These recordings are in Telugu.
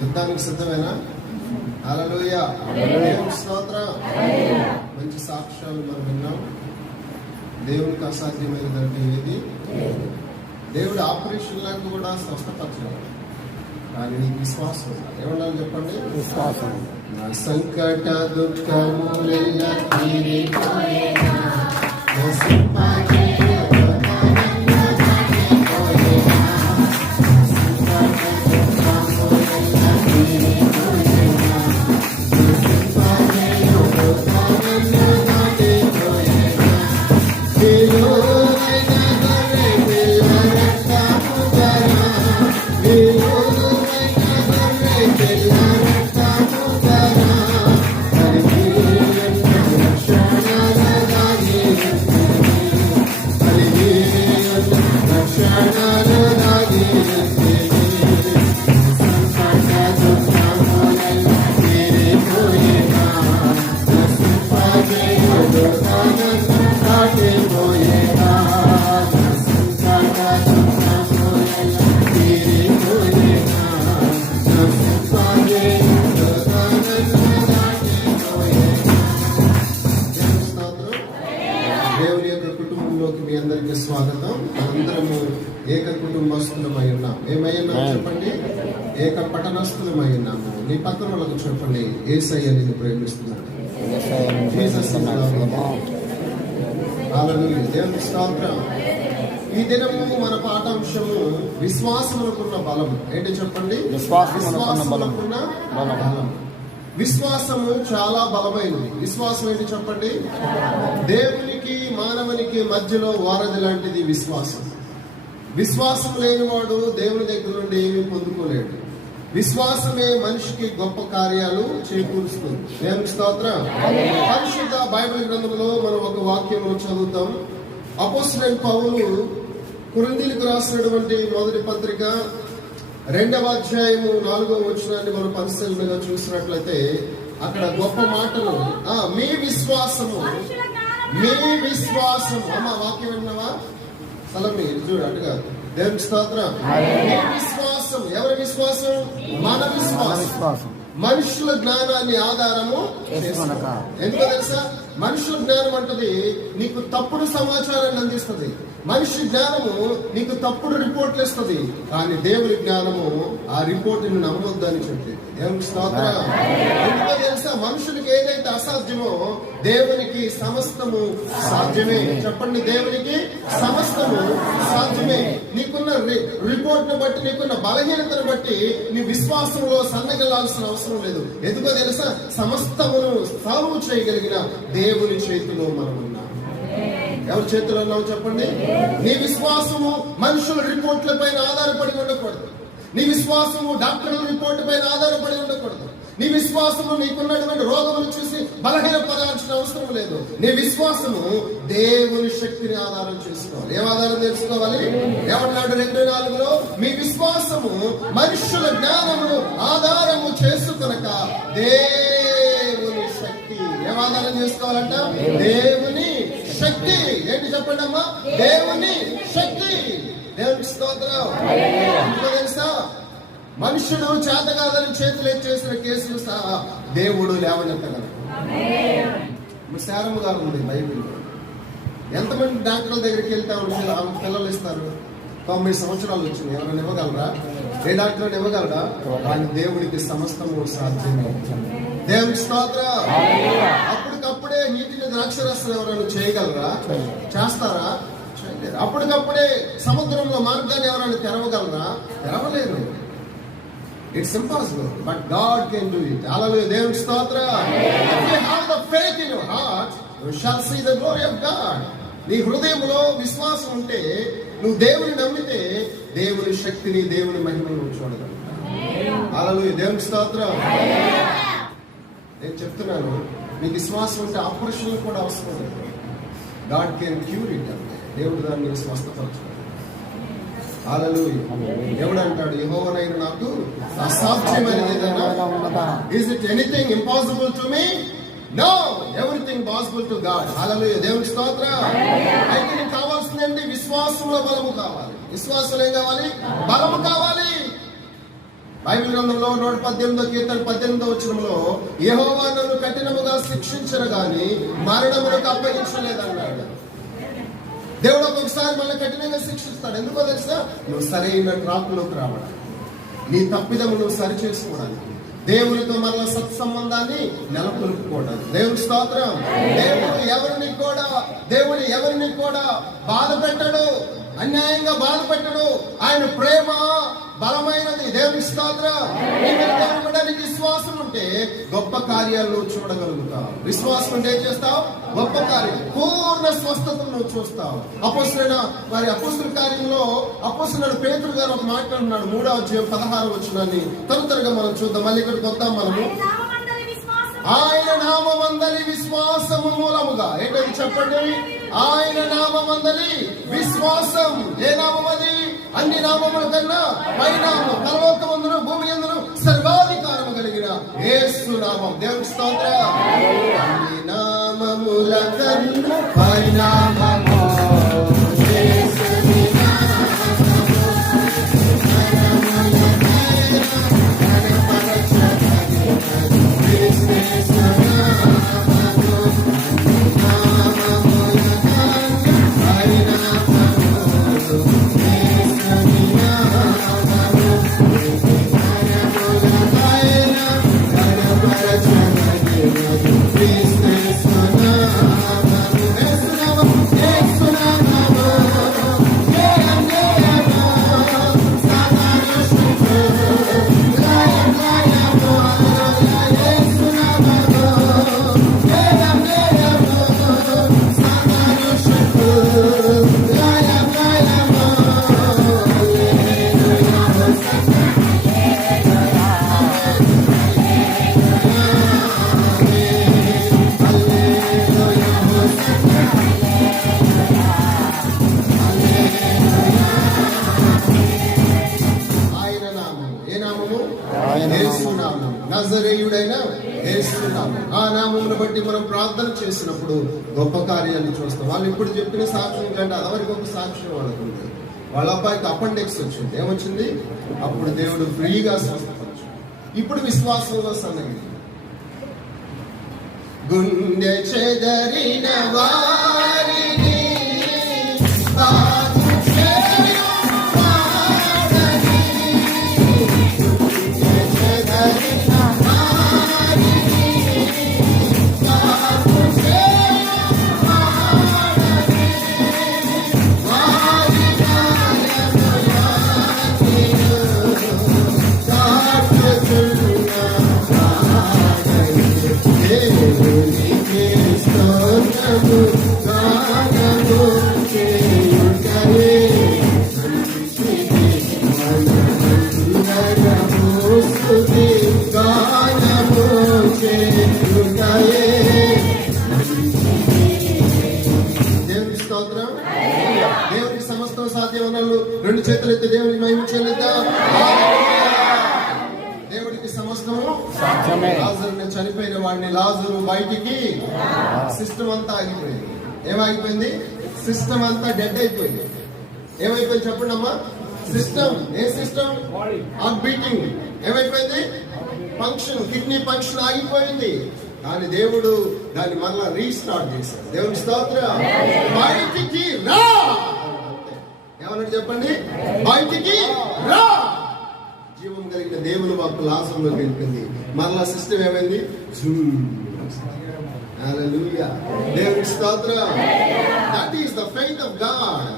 యుద్ధానికి సిద్ధమేనా? హల్లెలూయా, స్తోత్రం. మంచి సాక్ష్యాలు మనం విన్నాం. దేవునికి అసాధ్యమైనదంటే ఏది? దేవుడు ఆపరేషన్ లాగా కూడా స్వస్థపరచలేదు. కానీ నీకు విశ్వాసం ఏమన్నా చెప్పండి? విశ్వాసం. నా సంకట దుఃఖములెల్ల తీరిపోయేనా, నా సంపాదన దుఃఖములెల్ల దాటిపోయేనా, సంకట దుఃఖములెల్ల తీరిపోయేనా, నా సంపాదన దుఃఖములెల్ల దాటిపోయేనా, విలువైన గొర్రె పిల్ల రక్తము ధర, విలువైన గొర్రె పిల్ల రక్తము ధర, రక్షణలు దాగి సంకట దుఃఖములెల్ల తీరిపోయేనా, నా సంపాదన దుఃఖములెల్ల దాటిపోయేనా, నా సంకట దుఃఖములెల్ల తీరిపోయేనా, నా సంపాదన దుఃఖములెల్ల దాటిపోయేనా. దేవుని యొక్క కుటుంబంలోకి మీ అందరికీ స్వాగతం. మనందరము ఏక కుటుంబస్తులమై ఉన్నాం. ఏమై ఉన్నాం చెప్పండి? ఏక పట్టణస్థులమై ఉన్నాము. నీ పక్కన వాళ్ళకు చెప్పండి, యేసయ్య నిన్ను ప్రేమిస్తున్నాడు. Jesus is loving. హల్లెలూయా, దేవుని స్తోత్రం. ఈ దినము మన పాఠాంశము విశ్వాసములకున్న బలం. ఏంటి చెప్పండి? విశ్వాసములకున్న బలం. విశ్వాసము చాలా బలమైనది. విశ్వాసం ఏంటి చెప్పండి? దేవునికి మానవునికి మధ్యలో వారధి లాంటిది విశ్వాసం. విశ్వాసం లేనివాడు దేవుని దగ్గర నుండి ఏమీ పొందుకోలేడు. విశ్వాసమే మనిషికి గొప్ప కార్యాలు చేకూరుస్తుంది. దేవుని స్తోత్రం. పరిశుద్ధ బైబిల్ గ్రంథంలో మనం ఒక వాక్యమును చదువుతాం. అపోస్తలుడైన పౌలు కొరింథీయులకు రాసినటువంటి మొదటి పత్రిక 2వ అధ్యాయము 4వ వచనాన్ని మనం పరిశీలనగా చూసినట్లయితే అక్కడ గొప్ప మాటలు, మీ విశ్వాసము అమ్మ వాక్యం విన్నావా? సలమి చూడు అటుగా. దేవుని స్తోత్రం. మీ విశ్వాసం ఎవరి విశ్వాసం? మన విశ్వాసం. మనుషుల జ్ఞానాన్ని ఆధారము చేసుకొనక. ఎందుకో తెలుసా? మనుషుల జ్ఞానం అంటది నీకు తప్పుడు సమాచారాన్ని అందిస్తుంది. మనిషి జ్ఞానము నీకు తప్పుడు రిపోర్ట్లు ఇస్తుంది. కానీ దేవుని జ్ఞానము ఆ రిపోర్టుని నమ్మొద్దని చెప్పి. దేవుని స్తోత్రం. ఎందుకో తెలుసా? మనుషులకి ఏదైతే అసాధ్యమో దేవునికి సమస్తము సాధ్యమే. చెప్పండి, దేవునికి సమస్తము సాధ్యమే. నీకున్న రిపోర్ట్ ను బట్టి, నీకున్న బలహీనతను బట్టి నీ విశ్వాసంలో సన్నగిల్లాల్సిన అవసరం లేదు. ఎందుకో తెలుసా? సమస్తమును సాల్వ్ చేయగలిగిన దేవుని చేతిలో మనం ఉన్నాం. ఎవరి చేతిలో ఉన్నావు చెప్పండి? నీ విశ్వాసము మనుషుల రిపోర్ట్ల పైన ఆధారపడి ఉండకూడదు. నీ విశ్వాసము డాక్టర్ల రిపోర్ట్ పైన ఆధారపడి ఉండకూడదు. నీ విశ్వాసము నీకున్నటువంటి రోగమును చూసి బలహీనపడాల్సిన అవసరం లేదు. నీ విశ్వాసము దేవుని శక్తిని ఆధారం చేసుకోవాలి. ఏం ఆధారం తెలుసుకోవాలి? ఏమన్నాడు 2:4లో? మీ విశ్వాసము మనుషుల జ్ఞానమును ఆధారము చేసుకొనక దేవుని శక్తి. ఏం ఆధారం చేసుకోవాలంట? దేవుని శక్తి. ఏంటి చెప్పండి అమ్మా? దేవుని శక్తి. దేవునికి స్తోత్రం. తెలుసా? మనుషుడు చేతగాదని చేతులు ఎత్తేసిన కేసులు సహా దేవుడు లేవనెత్తగలడు. శారమ్మ గారు ఉంది బైబిల్లో. ఎంతమంది డాక్టర్ల దగ్గరికి వెళ్తే ఆమె పిల్లలు ఇస్తారు? 90 సంవత్సరాలు వచ్చింది. ఎవరైనా ఇవ్వగలరా? ఏ డాక్టర్ ఇవ్వగలరా? కానీ దేవుడికి సమస్తము సాధ్యమే. దేవుని స్తోత్రం. అప్పటికప్పుడే నీటిని ద్రాక్షరసం ఎవరైనా చేయగలరా? చేస్తారా? అప్పటికప్పుడే సముద్రంలో మార్గాన్ని ఎవరైనా తెరవగలరా? తెరవలేరు. It's impossible, but God can do it. Hallelujah, దేవుని స్తోత్రం. If you have the faith in your heart, you shall see the glory of God. నీ హృదయంలో విశ్వాసం ఉంటే, నువ్వు దేవుని నమ్మితే దేవుని శక్తిని, దేవుని మహిమను నువ్వు చూడగలవు. హల్లెలూయా, దేవుని స్తోత్రం. నేను చెప్తున్నాను, నీకు విశ్వాసం ఉంటే ఆపరేషన్ కూడా అవసరం లేదు. God can cure it. దేవుడు దాన్ని స్వస్థపరచుకోవాలి. హల్లెలూయా. దేవుడు అంటాడు, యెహోవానైన నాకు అసాధ్యమైనది ఏదైనా? Is it anything impossible to me? No, everything possible to God. Hallelujah, దేవుని స్తోత్రం. అయితే నీకు కావాల్సింది విశ్వాసంలో బలము కావాలి. విశ్వాసంలో ఏం కావాలి? బలము కావాలి. బైబిల్ గ్రంథంలో 118వ కీర్తన 18వ వచనంలో యెహోవా నన్ను కఠినముగా శిక్షించను గాని మరణమునకు అప్పగించలేదన్నాడు. దేవుడు ఒక్కొక్కసారి మళ్ళీ కఠినంగా శిక్షిస్తాడు. ఎందుకో తెలుసా? నువ్వు సరైన ట్రాక్లోకి రావడానికి, నీ తప్పిదము నువ్వు సరి చేసుకోవడానికి, దేవునితో మరల సత్సంబంధాన్ని నెలకొల్పుకోవడానికి. దేవుని స్తోత్రం. దేవుడు ఎవరిని కూడా బాధ పెట్టడు, అన్యాయంగా బాధ పెట్టడు. ఆయన ప్రేమ బలమైనది. దేవుని స్తోత్రం. దేవునికి విశ్వాసం ఉంటే గొప్ప కార్యాలు చూడగలుగుతావు. విశ్వాసం ఉంటే ఏం చేస్తావు? గొప్ప కార్యం, పూర్ణ స్వస్థతను నువ్వు చూస్తావు. అపోస్తలుల కార్యంలో అపోస్తలుడు పేతురు గారు ఒక మాట అన్నాడు, 3వ అధ్యాయం 16వ వచనాన్ని తొందరగా మనం చూద్దాం. మళ్ళీ ఇక్కడికి వద్దాం మనము. ఆయన నామమందలి విశ్వాసము మూలముగా. ఏంటది చెప్పండి? ఆయన నామమందలి విశ్వాసం. ఏ నామం అది? అన్ని నామముల కన్నా పైనామం, పరలోకమందును భూమి యందును సర్వాధికారము కలిగిన యేసు నామం. దేవుని స్తోత్రం. అన్ని నామముల కన్నా పైనామము యేసుని నామము. నజరేయుడైన యేసు నామం. ఆ నామమును బట్టి మనం ప్రార్థన చేసినప్పుడు గొప్ప కార్యాన్ని చూస్తాం. వాళ్ళు ఇప్పుడు చెప్పిన సాక్ష్యం కంటే అదవరికి ఒక సాక్ష్యం వాళ్ళకుంది. వాళ్ళ అబ్బాయికి అపెండిక్స్ వచ్చింది. ఏమొచ్చింది? అప్పుడు దేవుడు ఫ్రీగా స్వస్థపరచు. ఇప్పుడు విశ్వాసంలో సన్నగి. గుండె చెదరిన వారిని దేవునికి సమస్తం సాధ్యమన్నాడు. రెండు చేతులు ఎత్తి దేవునికి మహిమ చెల్లిద్దాం. దేవుడికి సమస్తము సాధ్యమే. లాజరుని చనిపోయిన వాడిని లాజరు బయటికి, సిస్టమ్ అంతా ఆగిపోయింది. ఏమైపోయింది? సిస్టమ్ అంతా డెడ్ అయిపోయింది. ఏమైపోయింది చెప్పండి అమ్మా? సిస్టమ్. ఏ సిస్టమ్? హార్ట్ బీటింగ్ ఏమైపోయింది? ఫంక్షన్, కిడ్నీ ఫంక్షన్ ఆగిపోయింది. కానీ దేవుడు దాన్ని మరలా రీస్టార్ట్ చేశాడు. దేవుని స్తోత్రం. బయటికి రా. ఏమన్నాడు చెప్పండి? బయటికి రా. జీవం కలిగిన దేవుని వాక్కు లాజరులోకి వెళ్ళింది. మరలా సిస్టమ్ ఏమైంది? హల్లెలూయా. దేవుని స్తోత్రం. That is the faith of God.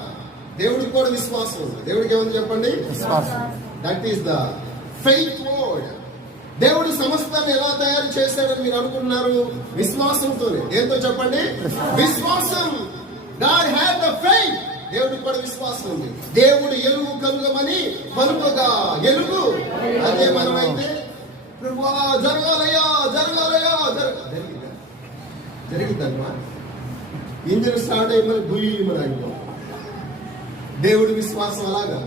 దేవుడికి కూడా విశ్వాసం. దేవుడికి ఏముంది చెప్పండి? విశ్వాసం. That is the faith word. దేవుడు సమస్తాన్ని ఎలా తయారు చేశాడని మీరు అనుకుంటున్నారు? విశ్వాసంతోనే. ఏంటో చెప్పండి? విశ్వాసం. God had the faith. దేవుడికి కూడా విశ్వాసం ఉంది. దేవుడు ఎలుగు కలుగమని పలుకగా ఎలుగు. అదే మనమైతే జరగాలయ్యా జరగాలయ్యా జరిగిద్దమ్మా. ఇంజిన్ స్టార్ట్ అయిపోయి భూమి అయిపో. దేవుడి విశ్వాసం అలాగా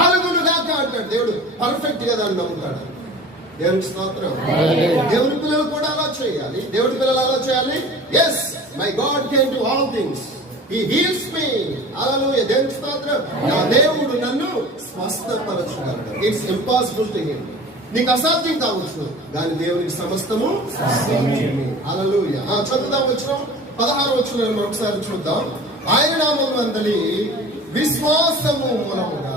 కలుగును గాక అంటాడు. దేవుడు పర్ఫెక్ట్ గా దాన్ని నమ్ముతాడు. దేవుని స్తోత్రం. దేవుని పిల్లలు కూడా అలా చేయాలి. దేవుడి పిల్లలు అలా చేయాలి. Yes, my God can do all things. He heals me. Hallelujah. దేవుని స్తోత్రం. నా దేవుడు నన్ను స్వస్థపరచగలడు. It's impossible to him. నీకు అసాధ్యం కావచ్చు, కానీ దేవునికి సమస్తము సాధ్యమే. హల్లెలూయా. చదువుదాం వచ్చిన 16 వచనం ఒకసారి చూద్దాం. ఆయన నామం అందలి విశ్వాసము మూలముగా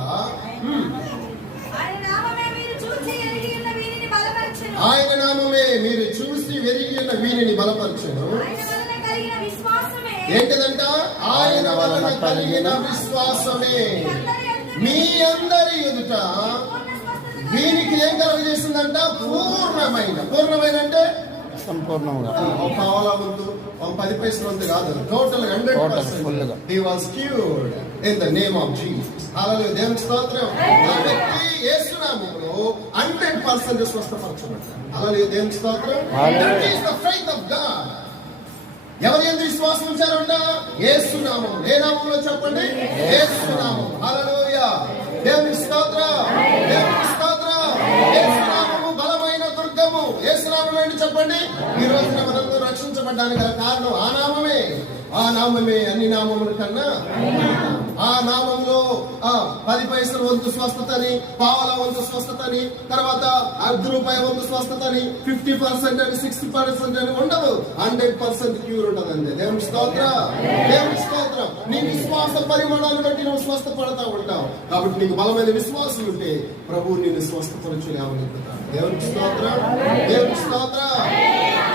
ఆయన నామమే మీరు చూసి ఎరిగి ఉన్న వీరిని బలపరచును. ఆయన నామమే మీరు చూసి వెరిగి ఉన్న వీరిని బలపరచును. ఆయన వలన కలిగిన విశ్వాసమే ఏంటిదంట? ఆయన వలన కలిగిన విశ్వాసమే మీ అందరి ఎదుట వీరికి ఏం కలుగజేసిందంట? పూర్ణమైన అంటే సంపూర్ణంగా పావలా వంతు 10 పైసల వంతు కాదు, total 100%. He was cured in the name of Jesus. హల్లెలూయా. దేవునికి స్తోత్రం. ఆ వ్యక్తి యేసు నామములో 100% స్వస్థపరచబడ్డాడు. హల్లెలూయా. దేవునికి స్తోత్రం. That is the faith of God. ఎవరు ఎందుకు విశ్వాసం ఉంచారంట? యేసు నామం. ఏ నామంలో చెప్పండి? యేసు నామం. హల్లెలూయా. దేవునికి స్తోత్రం. దేవునికి స్తోత్రం. యేసు నామము బలమైన దుర్గము. యేసు నామం ఏంటి చెప్పండి? ఈ రోజున మనందరూ రక్షించబడ్డానికి గల కారణం ఆ నామమే. ఆ నామమే అన్ని నామముల కన్నా ఆ నామంలో 10 పైసల వంతు స్వస్థతని, పావల వంతు స్వస్థతని, తర్వాత ₹1 వంతు స్వస్థతని, 50% అని 60% అని ఉండదు. 100% క్యూర్ ఉండదు అంతే. దేవుని స్తోత్రం. దేవుని స్తోత్రం. నీ విశ్వాస పరిమాణాన్ని బట్టి నువ్వు స్వస్థపడతా ఉంటావు. కాబట్టి నీకు బలమైన విశ్వాసం ఉంటే ప్రభువు నిన్ను స్వస్థపరచు లేవనెత్తుతాడు. దేవునికి స్తోత్రం. దేవునికి స్తోత్రం.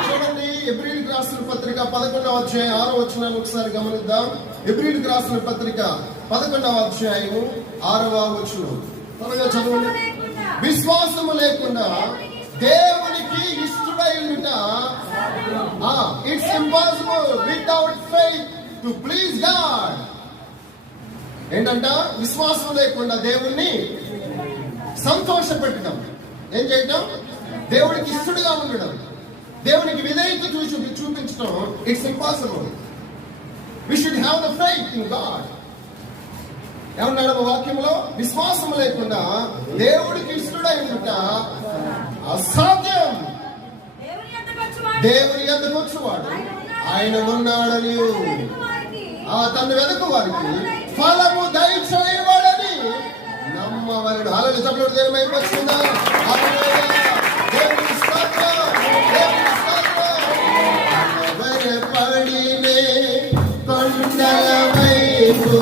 చూడండి, హెబ్రీయులకు రాసిన పత్రిక 11వ అధ్యాయం 6వ వచనాన్ని ఒకసారి గమనిద్దాం. హెబ్రీయులకు రాసిన పత్రిక 11వ అధ్యాయము 6వ వచనం త్వరగా చదవండి. విశ్వాసము లేకుండా దేవునికి ఇష్టడై ఉండుట it's impossible without faith to please God. ఏంటంట? విశ్వాసం లేకుండా దేవుణ్ణి సంతోషపెట్టడం. ఏం చేయటం? దేవుడికి ఇష్టడుగా ఉండడం, దేవునికి విధేయత చూపించడం. It's impossible. We should have the faith in God. ఏమన్నాడు వాక్యంలో? విశ్వాసం లేకుండా దేవుడికి ఇష్టడై ఉండుట అసాధ్యం. దేవుని యొద్దకు వచ్చువాడు ఆయన ఉన్నాడని తను వెతుకు వారికి ఫలము దయచేయవాడని నమ్మవలెను. హల్లెలూయా. చెప్పండి. దేవుని వైపు వచ్చిందా? దేవుని స్తోత్రం. దేవుని స్తోత్రం. పడినే కొండల వైపు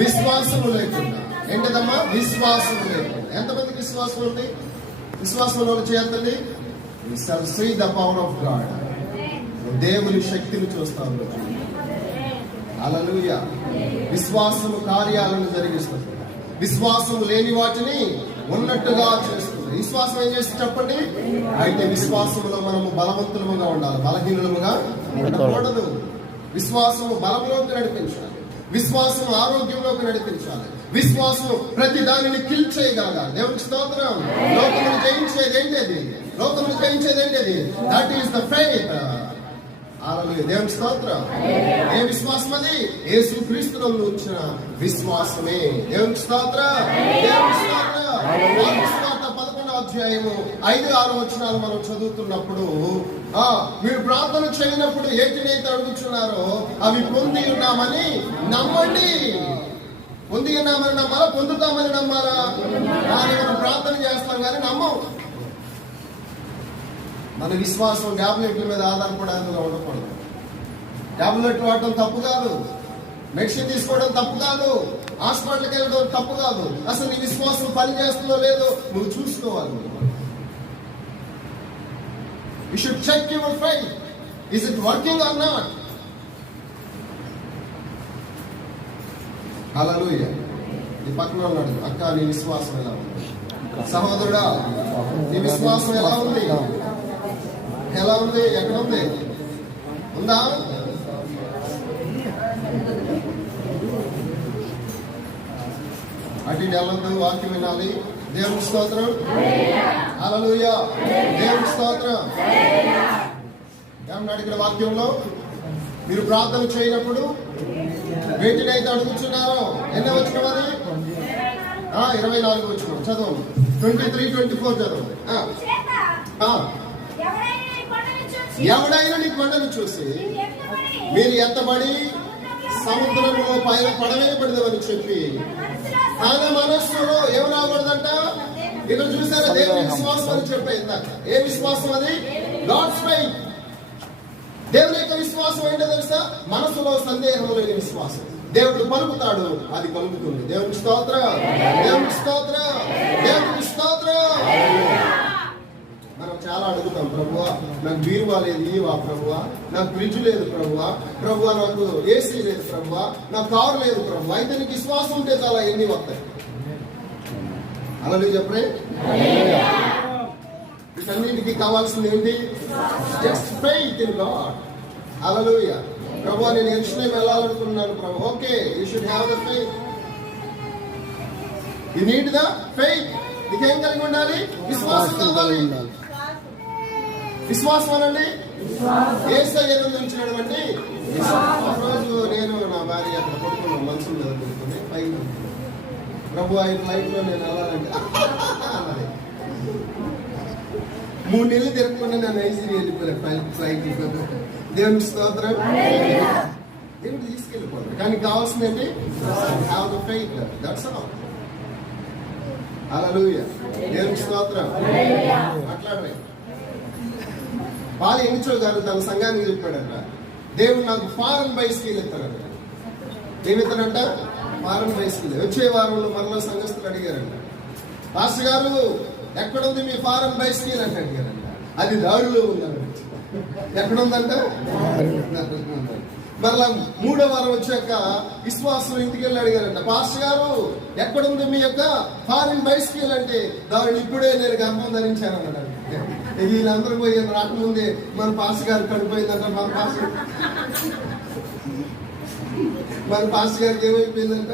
విశ్వాసము లేకుండా. ఏంటదమ్మా? విశ్వాసము లేకుండా. ఎంతమందికి విశ్వాసం ఉంది? విశ్వాసంలో చేయండి. We shall see the power of God. దేవుని శక్తిని చూస్తాము. హల్లెలూయా. విశ్వాసము కార్యాలను జరిగిస్తుంది. విశ్వాసము లేని వాటిని ఉన్నట్టుగా చేస్తుంది. విశ్వాసం ఏం చేస్తుంది చెప్పండి? అయితే విశ్వాసములో మనము బలవంతులముగా ఉండాలి, బలహీనులముగా ఉండకూడదు. విశ్వాసము బలంలోకి నడిపించాలి, విశ్వాసం ఆరోగ్యంలోకి నడిపించాలి, విశ్వాసం ప్రతి దానిని కిల్ చేయగలగాలి. దేవునికి స్తోత్రం. లోకమును జయించేది ఏంటది? లోకమును జయించేది ఏంటది? That is the faith. Hallelujah. దేవునికి స్తోత్రం. ఏ విశ్వాసం అది? యేసు క్రీస్తునందు ఉంచిన విశ్వాసమే. దేవునికి స్తోత్రం. దేవునికి స్తోత్రం. అధ్యాయము 5-6 వచనాలు మనం చదువుతున్నప్పుడు మీరు ప్రార్థన చేయనప్పుడు ఏటినైతే అడుగుతున్నారో అవి పొంది ఉన్నామని నమ్మండి. పొంది ఉన్నామని నమ్మాలా, పొందుతామని నమ్మాలా? కానీ మనం ప్రార్థన చేస్తాం కానీ నమ్మం. మన విశ్వాసం టాబ్లెట్ల మీద ఆధారపడేందుకు ఉండకూడదు. టాబ్లెట్ వాడటం తప్పు కాదు, మెడిసిన్ తీసుకోవడం తప్పు కాదు, హాస్పిటల్కి వెళ్ళడం తప్పు కాదు. అసలు నీ విశ్వాసం పని చేస్తుందో లేదో నువ్వు చూసుకోవాలి. You should check your faith. Is it working or not? హల్లెలూయా. నీ పక్కన ఉన్నాడు, అక్క నీ విశ్వాసం ఎలా ఉంది? సహోదరుడా నీ విశ్వాసం ఎలా ఉంది? ఎలా ఉంది? ఎక్కడ ఉంది? ఉందా? అటు నెలదు వాక్యం వినాలి. దేవుని స్తోత్రం. హల్లెలూయా. దేవుని స్తోత్రం. ఏమన్నాడు ఇక్కడ వాక్యంలో? మీరు ప్రార్థన చేయనప్పుడు వేటినైతే అడుగుతున్నారో ఎన్న వచ్చిన అది 24 వచ్చిన చదువు. 23-24 చదువు. ఎవడైనా నీ కొండను చూసి మీరు ఎత్తబడి సముద్రంలో పైన పడవేయబడదని చెప్పి తన మనస్సులో ఏం రాకూడదంట. ఇక్కడ చూసారా దేవుని విశ్వాసం అని చెప్పే ఇందాక. ఏ విశ్వాసం అది? God's faith. దేవుని యొక్క విశ్వాసం ఏంటో తెలుసా? మనసులో సందేహం లేని విశ్వాసం. దేవుడు పలుకుతాడు, అది పలుకుతుంది. దేవుని స్తోత్రం, దేవుని స్తోత్రం, దేవుని స్తోత్రం. మనం చాలా అడుగుతాం, ప్రభువా నాకు బీరువా లేదు ఇవా, ప్రభువా నాకు ఫ్రిడ్జ్ లేదు, ప్రభువా ప్రభువా నాకు ఏసీ లేదు, ప్రభువా నాకు కారు లేదు, ప్రభువా. అయితే నీకు విశ్వాసం ఉంటే చాలా ఎన్ని వస్తాయి. అలా చెప్పరే. వీటన్నిటికీ కావాల్సింది ఏంటి? Just faith in God. Hallelujah. ప్రభువా నేను ఎరుషలేం వెళ్ళాలనుకున్నాను ప్రభు. Okay, you should have the faith. You need the faith. నీకేం కలిగి ఉండాలి? విశ్వాసం కావాలి. విశ్వాసం అనండి. యేసయ్య నుంచినటువంటి రోజు నేను నా భార్య అక్కడ పడుకున్నాను, మనసు మీద పడుకుని పైన ప్రభు ఈ ఫ్లైట్ లో నేను వెళ్ళాలంటే అన్నది. 3 నెలలు తిరగకుండా నన్ను ఐసీని వెళ్ళిపోయాను ఫ్లైట్. దేవుని స్తోత్రం. దేవుడు తీసుకెళ్ళిపోతాడు. కానీ కావాల్సింది ఏంటి? Have the faith. That's all. Hallelujah. దేవుని స్తోత్రం. మాట్లాడరే. పాలి ఎంగిచో గారు తన సంఘానికి చెప్పాడట, దేవుడు నాకు ఫారెన్ బైస్కిల్ ఇస్తాడంట. ఏమిస్తాడంట? Foreign bicycle. వచ్చే వారంలో మరలా సంఘస్థులు అడిగారంట, పాస్టర్ గారు ఎక్కడుంది మీ ఫారెన్ బైస్కిల్ అంటే అడిగారంట. అది దారిలో ఉందంట. ఎక్కడుందంట? మరలా 3వ వారం వచ్చాక విశ్వాసం ఇంటికి వెళ్ళి అడిగారంట, పాస్టర్ గారు ఎక్కడుంది మీ యొక్క ఫారెన్ బైస్కిల్ అంటే దానిని ఇప్పుడే నేను గర్భం ధరించాను అన్నాడు. వీళ్ళందరూ పోయి రాకముందే మన పాస్టర్ గారు కడిపోయిందంట. మన పాస్టర్ గారికి ఏమైపోయిందంట?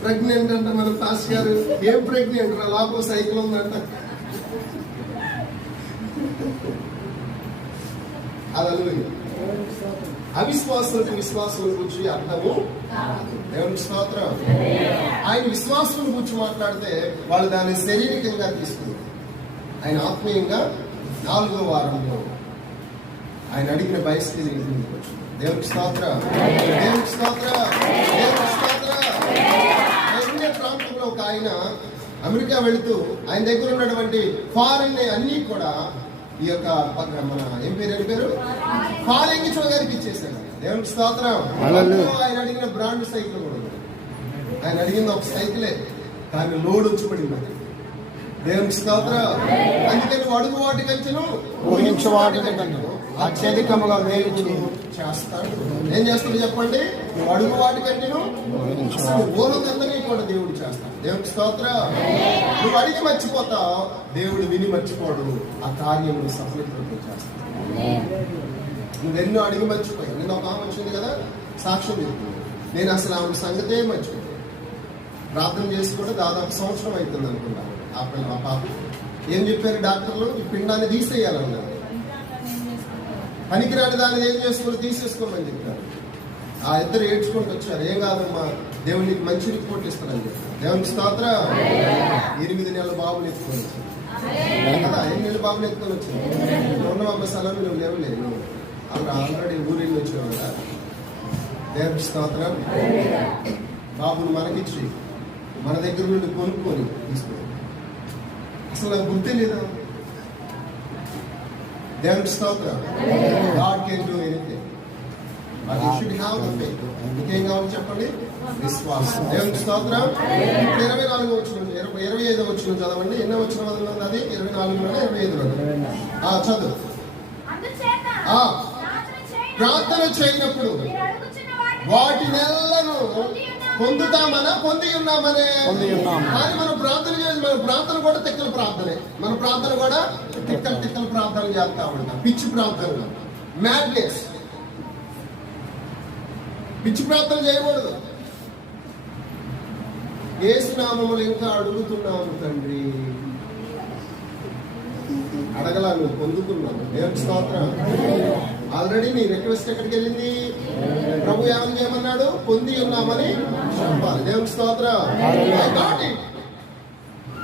ప్రెగ్నెంట్ అంట. మన పాస్టర్ గారు ఏం ప్రెగ్నెంట్ రా, లోపల సైకిల్ ఉందంట. హల్లెలూయా. అవిశ్వాసులకు విశ్వాసుల గురించి అర్థము దేవుని స్తోత్రం. ఆయన విశ్వాసుల గురించి మాట్లాడితే వాళ్ళు దాన్ని శారీరకంగా తీసుకున్నారు. ఆయన ఆత్మీయంగా 4వ వారంలో ఆయన అడిగిన బయస్కిల్ దేవుని స్తోత్రం, దేవుని స్తోత్రం, దేవుని స్తోత్రం. ఇండియా ప్రాంతంలో ఒక ఆయన అమెరికా వెళుతూ ఆయన దగ్గర ఉన్నటువంటి ఫారెన్ అన్ని కూడా ఈ యొక్క మన ఏం పేరు ఫారెన్ గారికి ఇచ్చేసాడు. దేవుని స్తోత్రం. ఆయన అడిగిన బ్రాండ్ సైకిల్ కూడా ఆయన అడిగింది ఒక సైకిలే, కానీ లోడ్ వచ్చి పడింది. దేవుని స్తోత్రం. అందుకని అడుగు వాటి కంచెను ఊహించు వాటి కంచెను అత్యధికముగా వేయించి చేస్తాడు. ఏం చేస్తాడు చెప్పండి? అడుగు వాటి కంచెను ఊహకందరినీ కూడా దేవుడు చేస్తాడు. దేవుని స్తోత్రం. నువ్వు అడిగి మర్చిపోతావు, దేవుడు విని మర్చిపోడు. ఆ కార్యమును సఫలీకృతం చేస్తాడు. నువ్వెన్నో అడిగి మర్చిపోయావు. నేను ఒక ఆమె వచ్చింది కదా, సాక్ష్యం చెప్తుంది. నేను అసలు ఆమె సంగతే మర్చిపోయాను. ప్రార్థన చేసి కూడా దాదాపు సంవత్సరం అవుతుంది అనుకున్నాను. ఆ పాప ఏం చెప్పారు డాక్టర్లు? ఈ పిండాన్ని తీసేయాలన్నారు. పనికిరాని దాన్ని ఏం చేసుకుని తీసేసుకోమని చెప్పారు. ఆ ఇద్దరు ఏడ్చుకుంటూ వచ్చారు. ఏం కాదమ్మా, దేవునికి మంచి రిపోర్ట్ ఇస్తానని చెప్పారు. దేవునికి స్తోత్రం. 8 నెలల బాబుని ఎత్తుకొని కదా ఎన్ని బాబుని ఎత్తుకొని వచ్చింది ఉన్న బాబు స్థలం నువ్వు లేవలేదు అక్కడ ఆల్రెడీ ఊరిని వచ్చినావు కదా. దేవుడి స్తోత్రం. బాబుని మనకిచ్చి మన దగ్గర నుండి కొనుక్కొని తీసుకో. అసలు నాకు గుర్తే లేదా? దేవుడి స్తోత్రం. God can do anything. But you should have the faith. ఇంకేం కావాలి చెప్పండి? విశ్వాసం. దేవుడి స్తోత్రం. 24 వచనం 25 వచనం చదవండి. ఎన్నో వచనం వదలండి అది? 24లోనే 25లోనే. చదువు. అందుచేత ఆ ప్రార్థన ప్రార్థన చేయనప్పుడు మీరు అడుగుచున్న వాటినెల్లను పొంది ఉన్నామనే. కానీ మనం ప్రార్థన చేసి మన ప్రార్థన కూడా తిక్కల ప్రార్థనే. మన ప్రార్థన కూడా తిక్కల ప్రార్థన చేస్తా ఉంటాం. పిచ్చి ప్రార్థనలు, మ్యాడ్నెస్. పిచ్చి ప్రార్థన చేయకూడదు. యేసు నామములు ఇంకా అడుగుతున్నాము తండ్రి. అడగలా, నువ్వు పొందుకున్నావు. దేవుని స్తోత్రం. ఆల్రెడీ నీ రిక్వెస్ట్ ఎక్కడికి వెళ్ళింది? ప్రభు ఏమని చేయమన్నాడు? పొంది ఉన్నామని చెప్పాలి. దేవుని స్తోత్రం. I got it.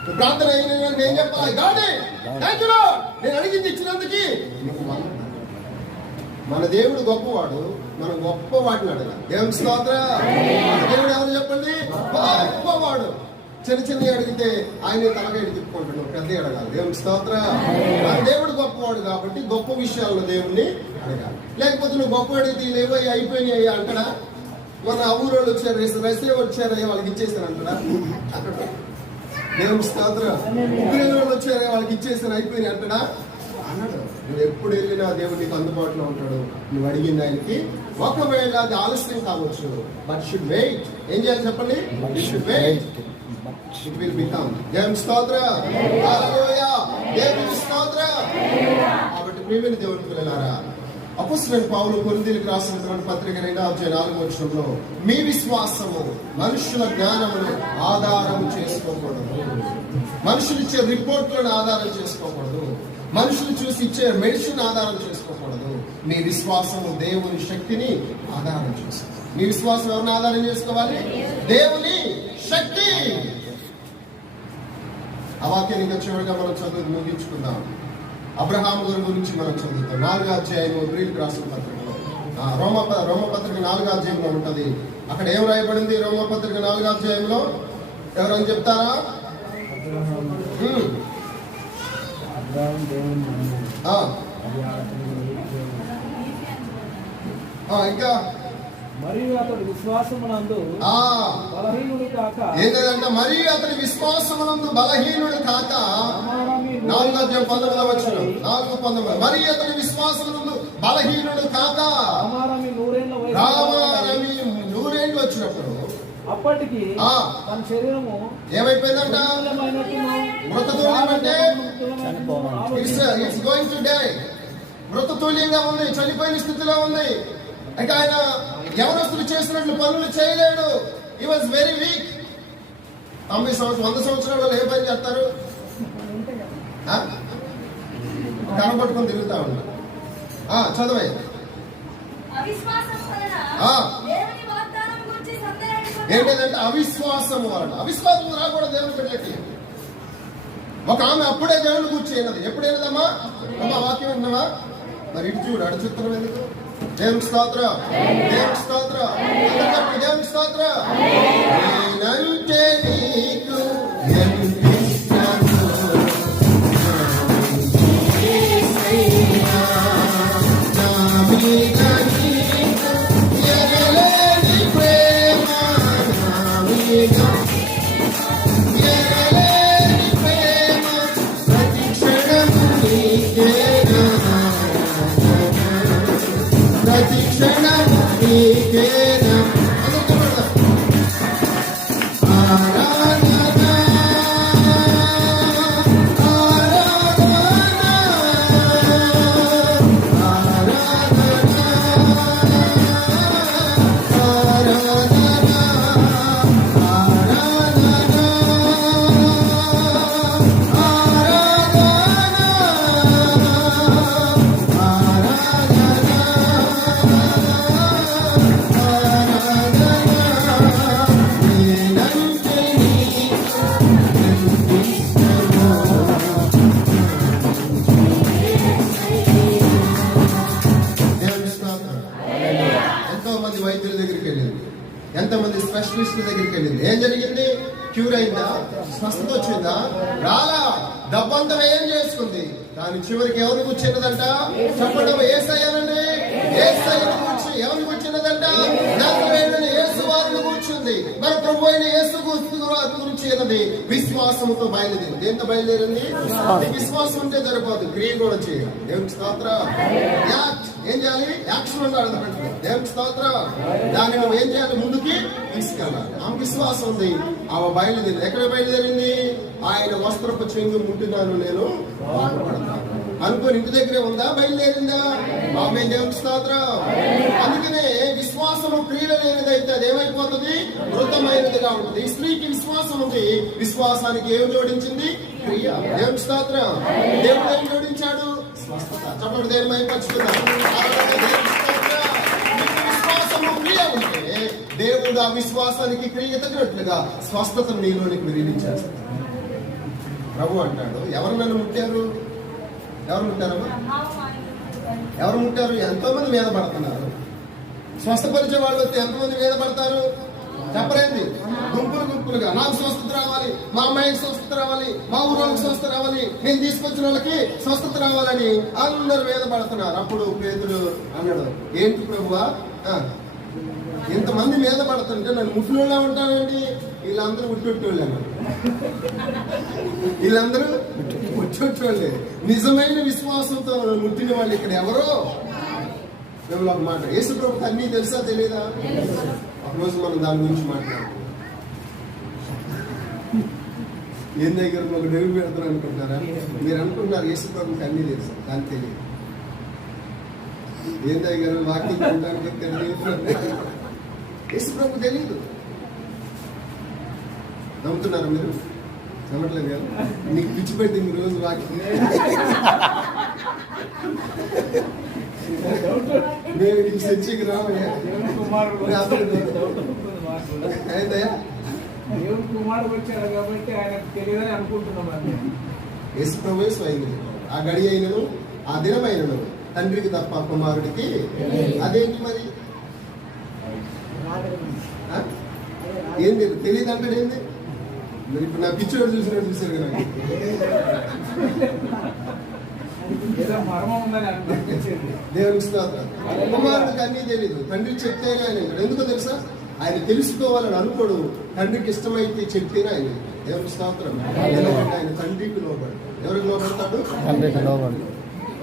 నువ్వు ప్రార్థన అయిన నేను చెప్పాలి, I got it. Thank you Lord. నేను అడిగింది ఇచ్చినందుకు. మన దేవుడు గొప్పవాడు, మనం గొప్ప వాటిని అడగాలి. దేవుని స్తోత్రం. మన దేవుడు ఎవరు చెప్పండి? గొప్పవాడు. చిన్న అడిగితే ఆయన తలకాయ తిప్పుకుంటాడు, పెద్ద అడగాలి. దేవుని స్తోత్రం. మన దేవుడు గొప్పవాడు కాబట్టి గొప్ప విషయాల్లో దేవుణ్ణి అడగాలి. లేకపోతే నువ్వు గొప్ప అడిగితే లేవో అయిపోయినాయి అంటాడా? మన ఊరోళ్ళు వచ్చారు, రెస్లే వచ్చారయ్యా వాళ్ళకి ఇచ్చేసాను అంటాడా? దేవుని స్తోత్రం. వాళ్ళు వచ్చారు వాళ్ళకి ఇచ్చేసాను అయిపోయినాయి అంటాడా? అన్నాడు. నువ్వు ఎప్పుడు వెళ్ళినా దేవుడు నీకు అందుబాటులో ఉంటాడు. నువ్వు అడిగింది ఆయనకి. ఒకవేళ అది ఆలస్యం కావచ్చు, బట్ షుడ్ వెయిట్. ఏం చేయాలి చెప్పండి? Should wait. It will become. దేవుని స్తోత్రం. హల్లెలూయా. దేవుని స్తోత్రం. కాబట్టి ప్రియమైన దేవుని పిల్లలారా, అపొస్తలుడైన పౌలు కొరింథీయులకు రాసినటువంటి పత్రిక 2వ అధ్యాయం 4వ వచనంలో మీ విశ్వాసము మనుషుల జ్ఞానమును ఆధారం చేసుకోకూడదు. మనుషులు ఇచ్చే రిపోర్ట్లను ఆధారం చేసుకోకూడదు. మనుషులు చూసి ఇచ్చే మెడిసిన్ ఆధారం చేసుకోకూడదు. మీ విశ్వాసము దేవుని శక్తిని ఆధారం చేసుకోవాలి. మీ విశ్వాసం ఎవరిని ఆధారం చేసుకోవాలి? దేవుని శక్తి. ఆ వాక్యాన్ని ఇంకా చివరిగా మనం చదువు ముగించుకుందాం. అబ్రహాము గారి గురించి మనం చదువుతాం. 4వ అధ్యాయము గ్రీకు రాసిన పత్రికలో, రోమపత్రిక 4వ అధ్యాయంలో ఉంటది. అక్కడ ఏం రాయబడింది? రోమపత్రిక 4వ అధ్యాయంలో ఎవరని చెప్తారా? ఇంకా మరియు అతడు విశ్వాసమునందు బలహీనుడు కాక, ఏంటంటే మరియు అతని విశ్వాసమునందు బలహీనుడు కాక, 4వ అధ్యాయం 19వ వచనం 4:19. మరియు అతని విశ్వాసమునందు బలహీనుడు కాక, రామారమి 100 వచ్చినప్పుడు అప్పటికి తన శరీరము ఏమైపోయిందంట? మృతతుల్యం. అంటే ఇట్స్ గోయింగ్ టు డై. మృతతుల్యంగా ఉంది, చనిపోయిన స్థితిలో ఉంది. అంటే ఆయన యవనస్తులు చేసినట్లు పనులు చేయలేడు. హి వాజ్ వెరీ వీక్. 90 సంవత్సరాలు 100 సంవత్సరాలు ఏ పని చేస్తారు? కనబట్టుకుని తిరుగుతా ఉంటారు. చదవే. ఏంటంటే అవిశ్వాసం వలన. అవిశ్వాసం రాకూడదు దేవుని బిడ్డలకి. ఒక ఆమె అప్పుడే దేవుని కూర్చి అయినది. ఎప్పుడైనదమ్మా? అమ్మా వాక్యం విన్నావా? మరి ఇటు చూడు, అడు చిత్రం ఎందుకు? దేవుని స్తోత్రం. దేవుని స్తోత్రం. దేవుని స్తోత్రం. నేనంటే నీకు ప్రతి క్షణం నీకేనా వైద్యుల దగ్గరికి వెళ్ళింది, ఎంతమంది స్పెషలిస్టుల దగ్గరికి వెళ్ళింది. ఏం జరిగింది? క్యూర్ అయిందా? స్వస్థత వచ్చిందా? రాలా. డబ్బంతా ఏం చేసుకుంది, దాని చివరికి ఎవరికి వచ్చినదంట? చెప్పడం ఏసయ్యనండి. ఏసయ్యను కూర్చి ఎవరికి వచ్చినదంట? నజరేయుడైన యేసు వారిని కూర్చుంది. మరి ప్రభు అయిన యేసు గురించి ఏదది? విశ్వాసంతో బయలుదేరింది. దేంతో బయలుదేరింది? విశ్వాసం ఉంటే సరిపోదు, క్రియ కూడా చేయాలి. దేవునికి స్తోత్రం. ఏం చేయాలి? యాక్షన్ ఉండాలి. దేవునికి స్తోత్రం. దాన్ని నువ్వు ఏం చేయాలి? ముందుకి తీసుకెళ్ళాలి. ఆమె విశ్వాసం ఉంది, ఆమె బయలుదేరింది. ఎక్కడ బయలుదేరింది? ఆయన వస్త్రపు చెంగు ముట్టినాను నేను అనుకుని ఇంటి దగ్గరే ఉందా? బయలుదేరిందా? ఆమె దేవునికి స్తోత్రం. అందుకనే విశ్వాసము క్రియలు లేనిదైతే అది ఏమైపోతుంది? మృతమైనదిగా ఉంటుంది. ఈ స్త్రీకి విశ్వాసం ఉంది, విశ్వాసానికి ఏం జోడించింది? క్రియ. దేవునికి స్తోత్రం. దేవుడు ఏం జోడించాడు? స్వస్థత. చెప్పండి, దేవుని మైపరుచుకుందాం. విశ్వాసము క్రియ ఉంటే దేవుడు ఆ విశ్వాసానికి క్రియ తగినట్లుగా స్వస్థతను నీలోనికి విరిగించేస్తాడు. ప్రభు అంటాడు, ఎవరు నన్ను ముట్టారు? ఎవరు ముట్టారమ్మా? ఎవరు ముట్టారు? ఎంతో మంది మీద పడుతున్నారు. స్వస్థపరిచే వాళ్ళు వస్తే ఎంతమంది మీద పడతారు? చెప్పరేంది? గుంపులుగా నాకు స్వస్థత రావాలి, మా అమ్మాయికి స్వస్థత రావాలి, మా ఊరోళ్ళకి స్వస్థత రావాలి, నేను తీసుకొచ్చిన వాళ్ళకి స్వస్థత రావాలని అందరు మీద పడుతున్నారు. అప్పుడు పేతుడు అన్నాడు, ఏంటి ప్రభువా, ఇంతమంది మీద పడుతుంటే నన్ను ముట్టినోళ్ళ ఉంటానండి. వీళ్ళందరూ ముట్టొట్టోళ్ళే అన్నాడు. వీళ్ళందరూ ముట్టొట్టోళ్ళే. నిజమైన విశ్వాసంతో ముట్టిన వాళ్ళు ఇక్కడ ఎవరో? మేము ఒక మాట, యేసు ప్రభుకి అన్నీ తెలుసా తెలియదా? ఒకరోజు మనం దాని గురించి మాట్లాడుతున్నాం. ఏం దగ్గర ఒక డెవిల్ పెడతారు అనుకుంటున్నారా? మీరు అనుకుంటున్నారు యేసు ప్రభుకి అన్నీ తెలుసా? దానికి తెలియదు. ఏం దగ్గర వాకింగ్ ఉండడానికి తెలియదు. యేసు ప్రభు తెలియదు. నమ్ముతున్నారు మీరు? నమ్మట్లేదు కదా? నీకు పిచ్చి పెట్టింది రోజు వాకింగ్. నేను నీకు చర్చికి రామయ్యా. దేవుడు కుమారుడు వచ్చాడు కాబట్టి ఆయన తెలియదని అనుకుంటున్నాం. యేసు ప్రభువే స్వయంగా ఆ గడి అయినను ఆ దినమైనను తండ్రికి తప్ప కుమారుడికి. అదేంటి మరి? ఏంది తెలియదు అంటాడు? ఏంది మరి? ఇప్పుడు నా పిచ్చోడు చూసినట్టు చూసారు కదా. దేవునికి స్తోత్రం. కుమారుడికి అన్నీ తెలీదు, తండ్రి చెప్తేనే ఆయన. ఎందుకో తెలుసా? ఆయన తెలుసుకోవాలని అనుకోడు, తండ్రికి ఇష్టమైతే చెప్తేనే ఆయన. దేవునికి స్తోత్రం. ఆయన తండ్రికి లోబడు. ఎవరికి లోబడతాడు? తండ్రికి లోబడు.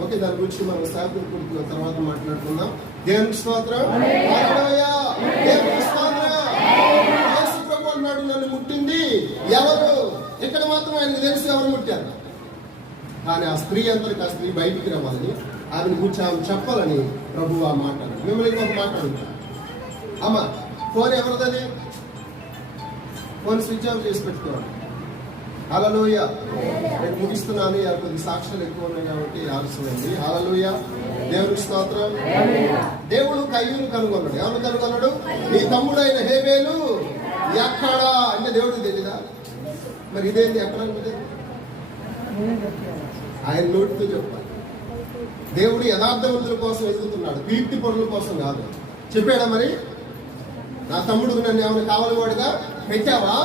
ఓకే, దాని గురించి మనం సాగుతున్న తర్వాత మాట్లాడుకుందాం. దేవునికి స్తోత్రం. దేవునికి స్తోత్రం. యేసు ప్రభు అన్నాడు, నన్ను ముట్టింది ఎవరు? ఇక్కడ మాత్రం ఆయనకు తెలుసు ఎవరు ముట్టారు. కానీ ఆ స్త్రీ అందరికి ఆ స్త్రీ బయటికి రావాలని, ఆమెను గురించి ఆమె చెప్పాలని ప్రభు ఆ మాట. మిమ్మల్ని ఒక మాట అడుగుతాను. అమ్మ, ఫోన్ ఎవరిదని? ఫోన్ స్విచ్ ఆఫ్ చేసి పెట్టుకోవాలి. హల్లెలూయా. నేను ముగిస్తున్నాను, కొద్ది సాక్ష్యాలు ఎక్కువ ఉన్నాయి కాబట్టి ఆలస్యమైంది. హల్లెలూయా. దేవునికి స్తోత్రం. దేవుడు కయ్యూను కనుగొన్నాడు. ఎవరు కనుగొన్నాడు? నీ తమ్ముడైన హేబేలు ఎక్కడా అంటే దేవుడికి తెలీదా? మరి ఇదేంటి ఎక్కడ? ఆయన నోటితో చెప్పాలి. దేవుడు యథార్థవంతుల కోసం ఎదుగుతున్నాడు, కీర్తి పనుల కోసం కాదు. చెప్పాడా మరి? నా తమ్ముడు నన్ను ఏమైనా కావాలి వాడుగా పెట్టావా?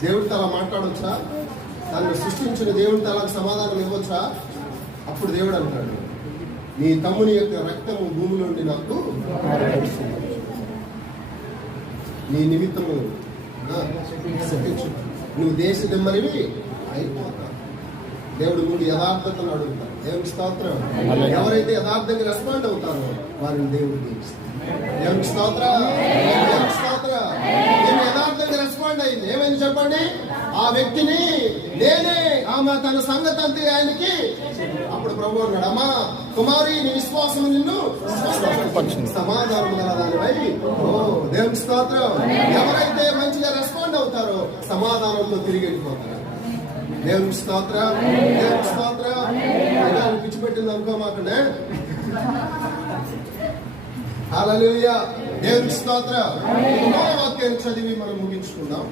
దేవుడితో అలా మాట్లాడవచ్చా? తనను సృష్టించిన దేవుడితో అలా సమాధానం ఇవ్వచ్చా? అప్పుడు దేవుడు అంటాడు, నీ తమ్ముని యొక్క రక్తము భూమిలోండి నాకు నీ నిమిత్తము నువ్వు దేశ దిమ్మనివి అయిపోతావు. దేవుడు ముందు యథార్థతను అడుగుతాడు. దేవునికి స్తోత్రం. ఎవరైతే యథార్థంగా రెస్పాండ్ అవుతారో వారిని దేవుడు దీవిస్తాడు. దేవునికి స్తోత్రం. దేవునికి స్తోత్రం. నేను యథార్థంగా రెస్పాండ్ అయింది. ఏమైంది చెప్పండి? ఆ వ్యక్తిని నేనే ఆమె తన సంగతి అంతే ఆయనకి. అప్పుడు ప్రభు అన్నాడు, అమ్మా కుమారి, నీ విశ్వాసం నిన్ను సమాధానం గల దానిపై. ఓ దేవునికి స్తోత్రం. ఎవరైతే మంచిగా రెస్పాండ్ అవుతారో సమాధానంతో తిరిగి వెళ్ళిపోతారు. దేవునికి స్తోత్రం. దేవునికి స్తోత్రం. పిచ్చిపెట్టింది అనుకోమాకండి. హల్లెలూయా. దేవునికి స్తోత్రం. మూల వాక్యాన్ని చదివి మనం ముగించుకుందాం.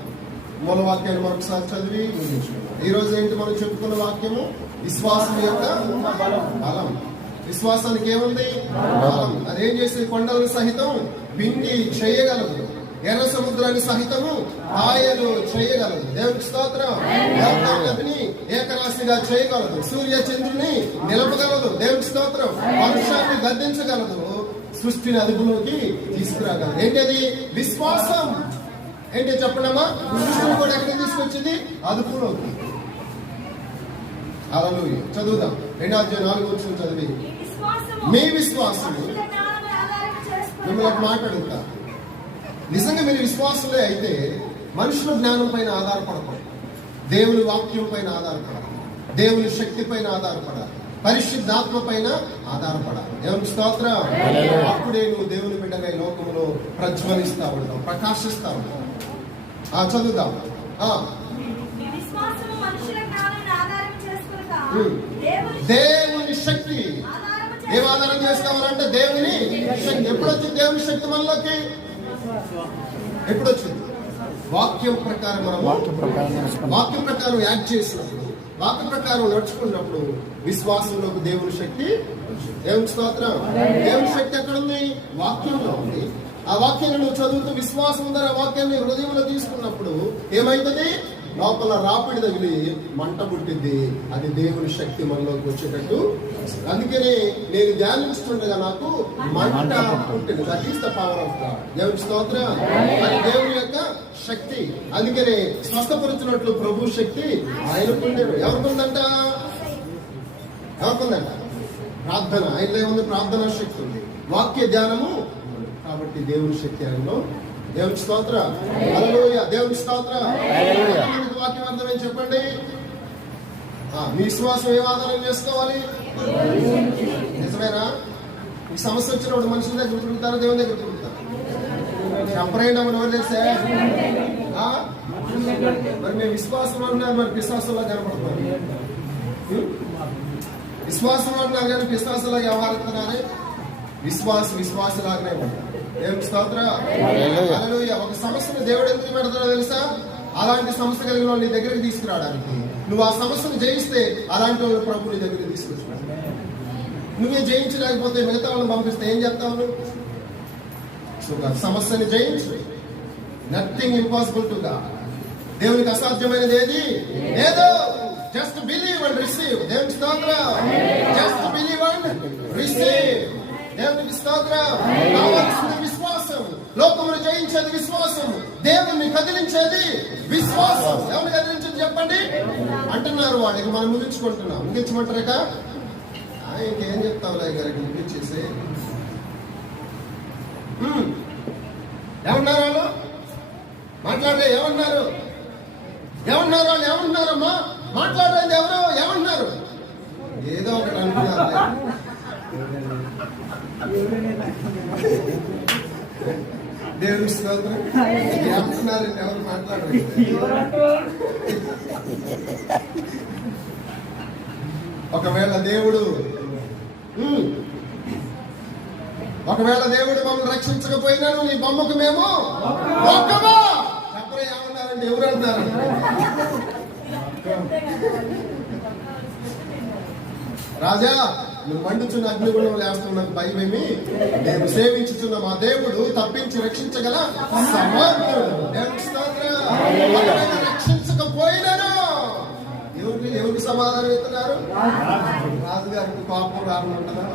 మూల వాక్యాన్ని మరొకసారి చదివి ముగించుకుందాం. ఈ రోజు ఏంటి మనం చెప్పుకున్న వాక్యము? విశ్వాసం యొక్క బలం. విశ్వాసానికి ఏముంది? బలం. అదేం చేసేది? కొండలను సహితం పిండి చేయగలదు, ఎర్ర సముద్రాన్ని సహితము ఆయలు చేయగలదు. దేవునికి స్తోత్రం. నదిని ఏకరాశిగా చేయగలదు, సూర్య చంద్రుని నిలపగలదు. దేవునికి స్తోత్రం. వర్షాన్ని గద్దించగలదు, సృష్టిని అదుపులోకి తీసుకురాగలదు. ఏంటది? విశ్వాసం. ఏంటి చెప్పడమా? సృష్టిని కూడా ఎక్కడ తీసుకొచ్చింది? అదుపులోకి. హల్లెలూయా. చదువుదాం. 2:4 చదివి. మీ విశ్వాసము మిమ్మల్ని మాట్లాడుతా. నిజంగా మీరు విశ్వాసులే అయితే మనుషుల జ్ఞానం పైన ఆధారపడకూడదు, దేవుని వాక్యం పైన ఆధారపడాలి, దేవుని శక్తి పైన ఆధారపడాలి, పరిశుద్ధాత్మ పైన ఆధారపడాలి. దేవుని స్తోత్రం. అప్పుడే నువ్వు దేవుని బిడ్డగా ఈ లోకంలో ప్రజ్వలిస్తా ఉంటావు, ప్రకాశిస్తా ఉంటావు. చదువుదాం. దేవుని శక్తి. ఏం ఆధారం చేసుకోవాలంటే దేవుని శక్తి. ఎప్పుడు వచ్చింది దేవుని శక్తి మనలోకి? ఎప్పుడు వచ్చింది? వాక్యం ప్రకారం. మనం వాక్యం ప్రకారం యాక్ట్ చేసినప్పుడు, వాక్యం ప్రకారం నడుచుకున్నప్పుడు విశ్వాసంలోకి దేవుని శక్తి. దేవుని స్తోత్రం. దేవుని శక్తి ఎక్కడ ఉంది? వాక్యంలో ఉంది. ఆ వాక్యాన్ని నువ్వు చదువుతూ విశ్వాసం ద్వారా వాక్యాన్ని హృదయంలో తీసుకున్నప్పుడు ఏమైతుంది? లోపల రాపిడి తగిలి మంట పుట్టింది. అది దేవుని శక్తి మనలోకి వచ్చేటట్టు. అందుకని నేను ధ్యానిస్తుండగా నాకు మంట పుట్టింది. That is the power of God. దేవుని స్తోత్రం. అది దేవుని యొక్క శక్తి. అందుకని స్వస్థపరుచినట్లు ప్రభు శక్తి ఆయనకుండేది. ఎవరికుందంట? ఎవరికుందంట? ప్రార్థన. ఆయనలో ఏముంది? ప్రార్థనా శక్తి ఉంది, వాక్య ధ్యానము. కాబట్టి దేవుని శక్తి ఆయనలో. దేవుని స్తోత్రం. హల్లెలూయా. దేవుని స్తోత్రం. వాక్యం అర్థమేం చెప్పండి? మీ విశ్వాసం ఏం ఆధారం చేసుకోవాలి? నిజమేనా? ఈ సమస్య వచ్చినప్పుడు మనుషుల దగ్గర తిరుగుతారు, దేవుని దగ్గర తిరుగుతారు. చెప్పరేంటి అమ్మని ఎవరు తెలిసే? మరి మేము విశ్వాసంలో ఉన్నారు, మరి పిశాసులా కనపడుతున్నారు. విశ్వాసంలో ఉన్నారు కానీ పిశాసులా వ్యవహరిస్తున్నారే. విశ్వాసలాగానే ఉంటారు. దేవుని స్తోత్రం. హల్లెలూయా. ఒక సమస్యను దేవుడు ఎందుకు పెడతాడో తెలుసా? అలాంటి సమస్య కలిగిన నీ దగ్గరికి తీసుకురావడానికి. నువ్వు ఆ సమస్యను జయిస్తే అలాంటి వాళ్ళు ప్రభు నీ దగ్గరికి తీసుకొచ్చున్నాడు. నువ్వే జయించలేకపోతే మిగతా వాళ్ళని పంపిస్తే ఏం చేస్తావు నువ్వు? సమస్యని జయించు. Nothing impossible to God. దేవునికి అసాధ్యమైనది ఏది లేదు. Just believe and receive. దేవుని స్తోత్రం. Just believe and receive. దేవునికి స్తోత్రం. కావాల్సింది విశ్వాసం. లోకమును జయించేది విశ్వాసం, దేవుని కదిలించేది విశ్వాసం. ఎవరిని కదిలించేది చెప్పండి అంటున్నారు వాడికి. మనం ముగించుకుంటున్నాం. ముగించమంటారక ఇంకేం చెప్తావు గారికి ముగించేసి. ఏమన్నారు వాళ్ళు? మాట్లాడే ఏమన్నారు? వాళ్ళు ఏమన్నారమ్మా? మాట్లాడేది ఎవరో ఏమన్నారు? ఏదో ఒకటి అంటున్నారు. దేవుని స్తోత్రం. ఏమంటున్నారంటే ఎవరు మాట్లాడలేదు. ఒకవేళ దేవుడు మమ్మల్ని రక్షించకపోయినాను నీ బొమ్మకు మేము ఒక్కమా చెప్పరే. ఏమన్నారంటే ఎవరు అంటున్నారు? రాజా, నువ్వు మండుచున్న అగ్నిగుణం లేస్తున్న భయమేమి? నేను సేవించుతున్న మా దేవుడు తప్పించి రక్షించగల సమర్థుడు. రక్షించకపోయినాను ఎవరికి సమాధానం ఇస్తున్నారు? రాజుగారికి పాపం రానుంటదా?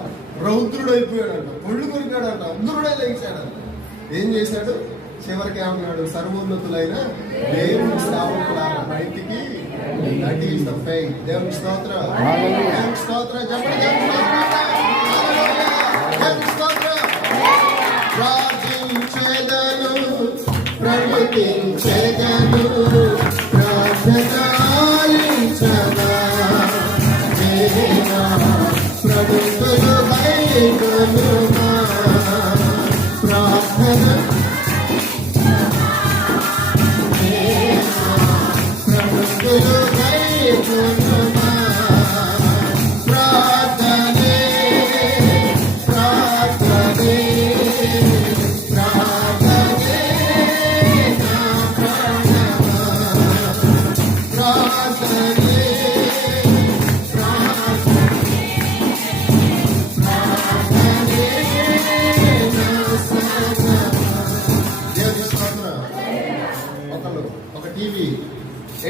రౌద్రుడు అయిపోయాడంట, ఒళ్ళు కొరికాడంట, ఉద్రుడే లేచాడంట. ఏం చేశాడు? చివరికి ఏమన్నాడు? సర్వోన్నతులైన దేవుని సేవకులారా బయటికి. That is the faith. దేవుని స్తోత్రం. దేవుని స్తోత్రం. చెప్పండి దేవుని స్తోత్రం. ప్రార్థించెదను, ప్రకటించెదను, ప్రార్థనాయించగా ప్రభుత్వ బైబిలునా ప్రార్థన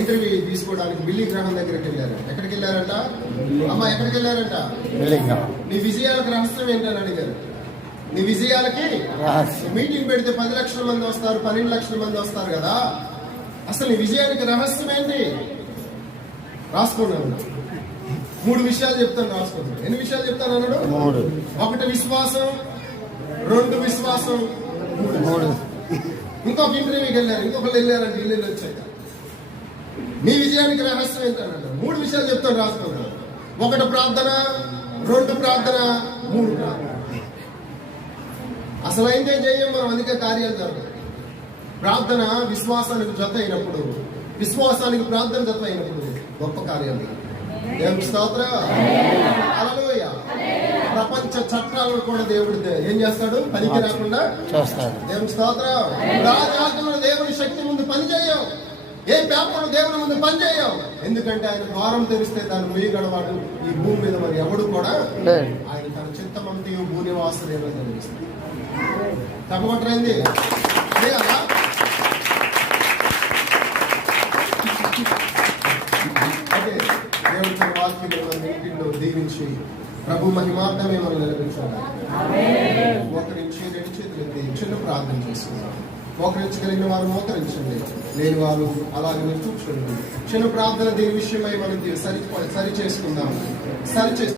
ఇంటర్వ్యూ తీసుకోవడానికి బిల్లీ గ్రహం దగ్గరికి వెళ్ళారు. ఎక్కడికి వెళ్ళారంట? అమ్మ ఎక్కడికి వెళ్ళారంట? నీ విజయాలకు రహస్యం ఏంటని అడిగారు. నీ విజయాలకి మీటింగ్ పెడితే 10 లక్షల మంది వస్తారు, 12 లక్షల మంది వస్తారు కదా, అసలు నీ విజయానికి రహస్యం ఏంటి? రాసుకున్నాను. 3 విషయాలు చెప్తాను, రాసుకున్నాను. ఎన్ని విషయాలు చెప్తాను అన్నాడు? 3. 1 విశ్వాసం, 2 విశ్వాసం, 3. ఇంకొక ఇంటర్వ్యూకి వెళ్ళారు, ఇంకొకళ్ళు వెళ్ళారంటే ఇల్లు వచ్చాక నీ విజయానికి రహస్యం ఏంటన్నాడు? 3 విషయాలు చెప్తాను, రాసుకున్నాను. 1 ప్రార్థన, 2 ప్రార్థన, 3 ప్రార్థన. అసలు అయితే చేయం మనం, అందుకే కార్యాలు జరగదు. ప్రార్థన విశ్వాసానికి జత అయినప్పుడు, విశ్వాసానికి ప్రార్థన జత అయినప్పుడు గొప్ప కార్యాలు. దేవుని స్తోత్రం. హల్లెలూయా. ప్రపంచ చట్టాలను కూడా దేవుడు ఏం చేస్తాడు? పనికి రాకుండా చేస్తాడు. దేవుని స్తోత్రం. రాజాజ్ఞలు దేవుని శక్తి ముందు పనిచేయవు. ఏ పేపర్ దేవుని ముందు పనిచేయవు. ఎందుకంటే ఆయన ద్వారం తెరిస్తే దాన్ని ముయ్యగలవాడు ఈ భూమి మీద మరి ఎవడు కూడా. ఆయన తన చిత్తమంతియు భూనివాసులేమో తెలియజేస్తాడు. తప్పకొట్టరైంది కదా. అంటే దేవుడి తన వాక్యం ఇంటిలో దీవించి ప్రభు మహిమార్థమే మనం నిలబెట్టాలి. మోకరించి 2 చేతులు ఎత్తి చిన్న ప్రార్థన చేసుకుందాం. మోకరించగలిగిన వారు మోకరించండి, లేని వారు అలాగే మీరు కూర్చోండి. చిన్న ప్రార్థన దీని విషయమై మనం సరి చేసుకుందాం.